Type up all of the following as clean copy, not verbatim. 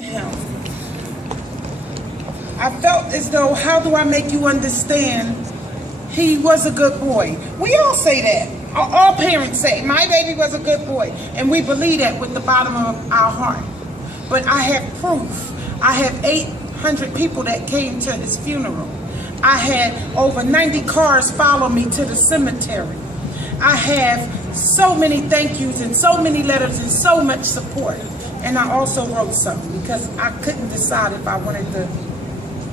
him. I felt as though, how do I make you understand? He was a good boy. We all say that. All parents say, my baby was a good boy. And we believe that with the bottom of our heart. But I have proof. I have 800 people that came to his funeral. I had over 90 cars follow me to the cemetery. I have so many thank yous and so many letters and so much support. And I also wrote something because I couldn't decide if I wanted to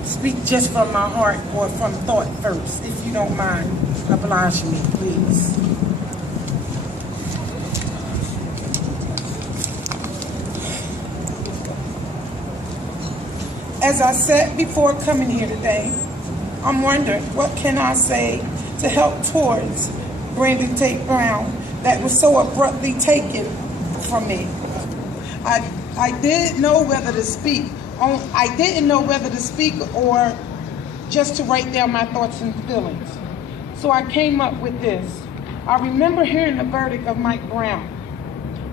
speak just from my heart or from thought first. If you don't mind, oblige me, please. As I said before coming here today, I'm wondering what can I say to help towards Brandon Tate Brown that was so abruptly taken from me. I didn't know whether to speak. I didn't know whether to speak or just to write down my thoughts and feelings. So I came up with this. I remember hearing the verdict of Mike Brown,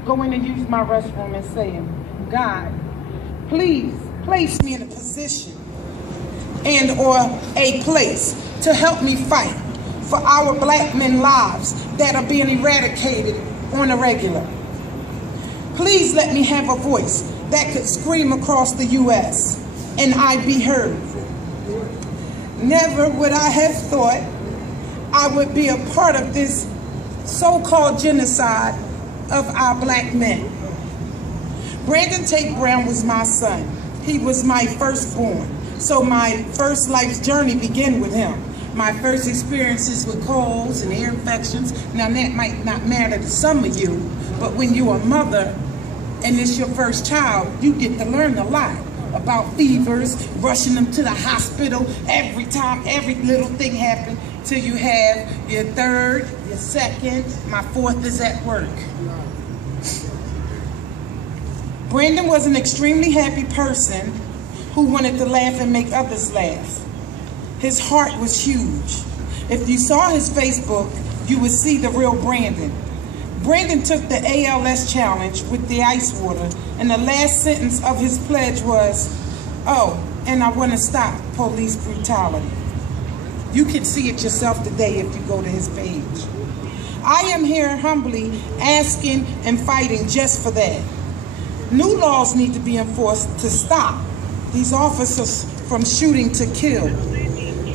going to use my restroom and saying, God, please place me in a position and or a place to help me fight for our black men's lives that are being eradicated on a regular. Please let me have a voice that could scream across the U.S. and I'd be heard. Never would I have thought I would be a part of this so-called genocide of our black men. Brandon Tate Brown was my son. He was my firstborn. So my first life's journey began with him. My first experiences with colds and ear infections. Now that might not matter to some of you, but when you're a mother and it's your first child, you get to learn a lot about fevers, rushing them to the hospital every time, every little thing happens till you have your third, your second, my fourth is at work. Brandon was an extremely happy person who wanted to laugh and make others laugh. His heart was huge. If you saw his Facebook, you would see the real Brandon. Brandon took the ALS challenge with the ice water, and the last sentence of his pledge was, oh, and I want to stop police brutality. You can see it yourself today if you go to his page. I am here humbly asking and fighting just for that. New laws need to be enforced to stop these officers from shooting to kill.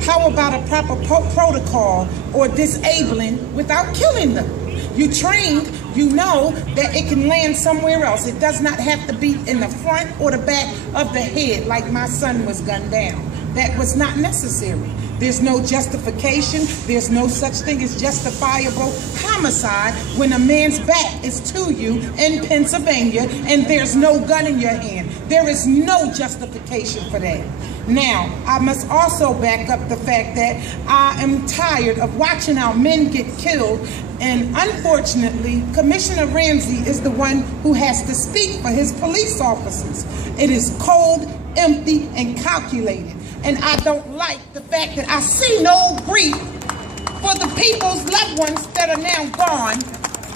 How about a proper protocol or disabling without killing them? You trained, you know that it can land somewhere else. It does not have to be in the front or the back of the head like my son was gunned down. That was not necessary. There's no justification. There's no such thing as justifiable homicide when a man's back is to you in Pennsylvania and there's no gun in your hand. There is no justification for that. Now, I must also back up the fact that I am tired of watching our men get killed, and unfortunately, Commissioner Ramsey is the one who has to speak for his police officers. It is cold, empty, and calculated. And I don't like the fact that I see no grief for the people's loved ones that are now gone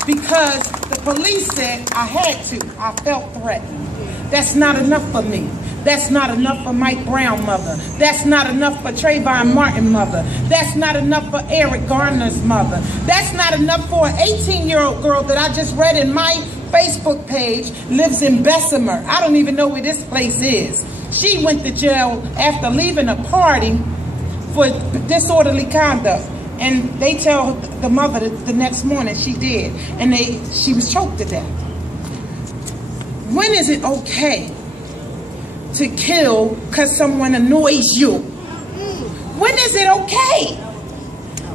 because the police said I had to. I felt threatened. That's not enough for me. That's not enough for Mike Brown mother. That's not enough for Trayvon Martin mother. That's not enough for Eric Garner's mother. That's not enough for an 18-year-old girl that I just read in my Facebook page lives in Bessemer. I don't even know where this place is. She went to jail after leaving a party for disorderly conduct. And they tell the mother the next morning she did. And she was choked to death. When is it okay to kill because someone annoys you? When is it okay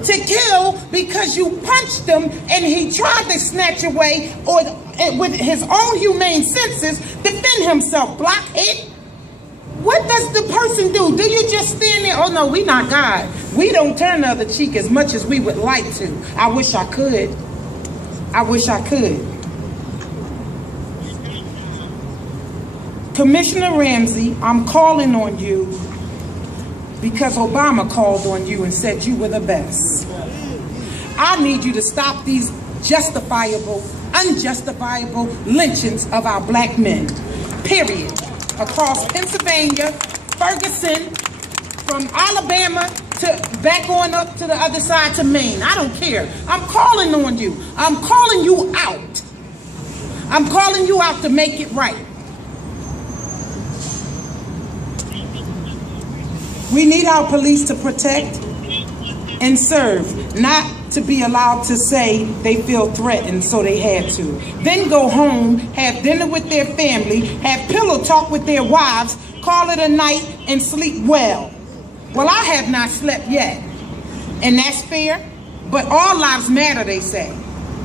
to kill because you punched him and he tried to snatch away or with his own humane senses defend himself? Blockhead. What does the person do? Do you just stand there? Oh no, we not God. We don't turn the other cheek as much as we would like to. I wish I could. I wish I could. Commissioner Ramsey, I'm calling on you because Obama called on you and said you were the best. I need you to stop these justifiable, unjustifiable lynchings of our black men. Period. across Pennsylvania, Ferguson, from Alabama to back on up to the other side to Maine. I don't care. I'm calling on you. I'm calling you out. I'm calling you out to make it right. We need our police to protect and serve, not to be allowed to say they feel threatened, so they had to. Then go home, have dinner with their family, have pillow talk with their wives, call it a night, and sleep well. Well, I have not slept yet, and that's fair, but all lives matter, they say.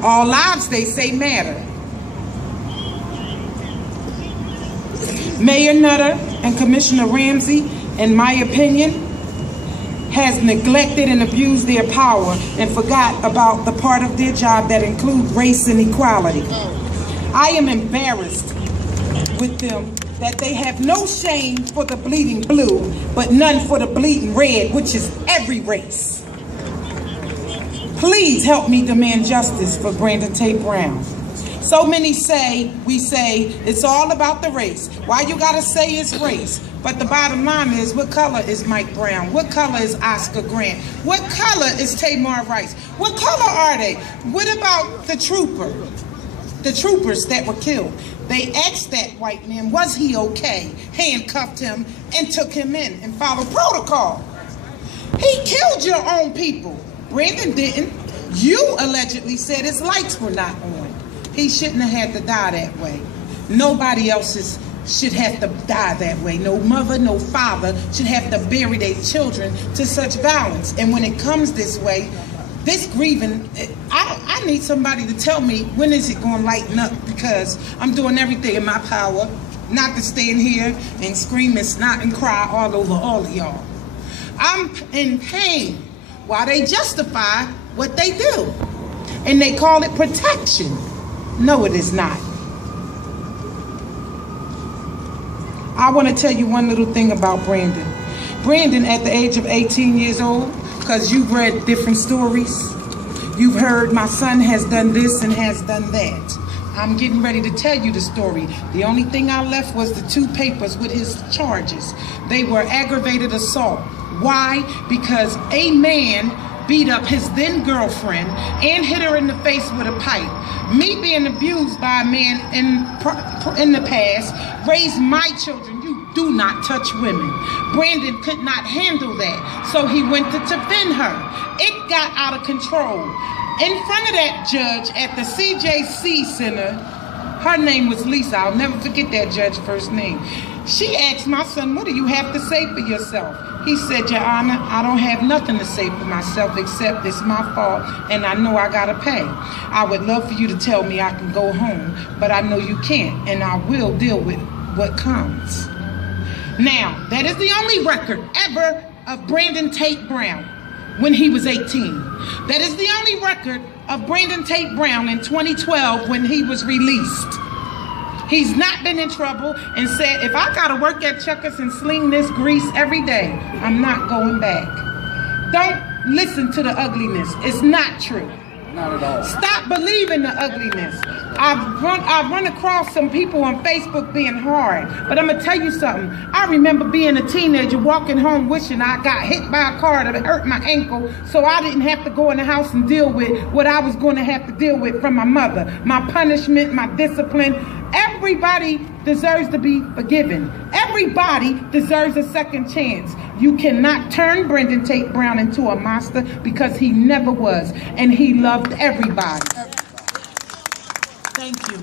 All lives, they say, matter. Mayor Nutter and Commissioner Ramsey, in my opinion, has neglected and abused their power and forgot about the part of their job that include race and equality. I am embarrassed with them that they have no shame for the bleeding blue, but none for the bleeding red, which is every race. Please help me demand justice for Brandon Tate Brown. So many say, we say, it's all about the race. Why you gotta say it's race? But the bottom line is, what color is Mike Brown? What color is Oscar Grant? What color is Tamar Rice? What color are they? What about the troopers that were killed? They asked that white man, was he okay? Handcuffed him and took him in and followed protocol. He killed your own people. Brandon didn't. You allegedly said his lights were not on. He shouldn't have had to die that way. Nobody else should have to die that way. No mother, no father should have to bury their children to such violence. And when it comes this way, this grieving, I need somebody to tell me, when is it going to lighten up? Because I'm doing everything in my power not to stand here and scream and snot and cry all over all of y'all. I'm in pain while they justify what they do. And they call it protection. No, it is not. I want to tell you one little thing about Brandon. Brandon, at the age of 18 years old, because you've read different stories, you've heard my son has done this and has done that. I'm getting ready to tell you the story. The only thing I left was the 2 papers with his charges. They were aggravated assault. Why? Because a man beat up his then girlfriend and hit her in the face with a pipe. Me being abused by a man in the past raised my children. You do not touch women. Brandon could not handle that, so he went to defend her. It got out of control. In front of that judge at the CJC Center, her name was Lisa. I'll never forget that judge's first name. She asked my son, what do you have to say for yourself? He said, Your Honor, I don't have nothing to say for myself except it's my fault and I know I gotta pay. I would love for you to tell me I can go home, but I know you can't, and I will deal with what comes. Now, that is the only record ever of Brandon Tate Brown when he was 18. That is the only record of Brandon Tate Brown in 2012 when he was released. He's not been in trouble and said, if I gotta work at Checkers and sling this grease every day, I'm not going back. Don't listen to the ugliness. It's not true. Not at all. Stop believing the ugliness. I've run across some people on Facebook being hard, but I'm gonna tell you something. I remember being a teenager walking home wishing I got hit by a car that hurt my ankle so I didn't have to go in the house and deal with what I was going to have to deal with from my mother. My punishment, my discipline. Everybody deserves to be forgiven. Everybody deserves a second chance. You cannot turn Brandon Tate Brown into a monster, because he never was, and he loved everybody. Thank you.